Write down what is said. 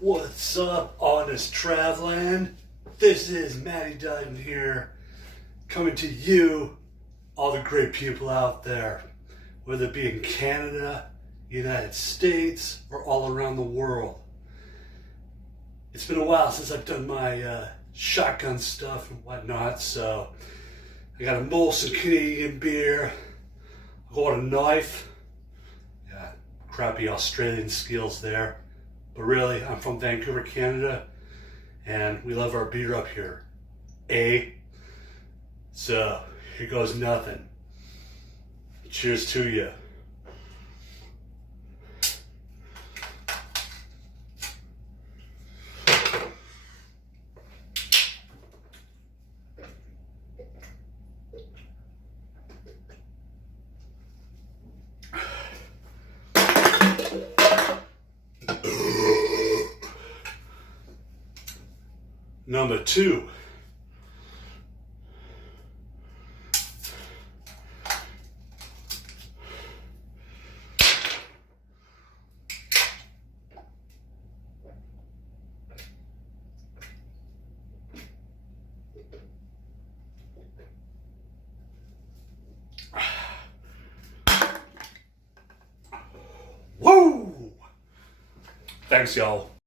What's up, honest traveland? This is Matty here, coming to you, all the great people out there, whether it be in Canada, United States, or all around the world. It's been a while since I've done my shotgun stuff and whatnot, so I got a Molson Canadian beer, I got a knife, yeah, crappy Australian skills there. But really, I'm from Vancouver, Canada, and we love our beer up here. So, here goes nothing. Cheers to you. Number 2. Woo! Thanks, y'all.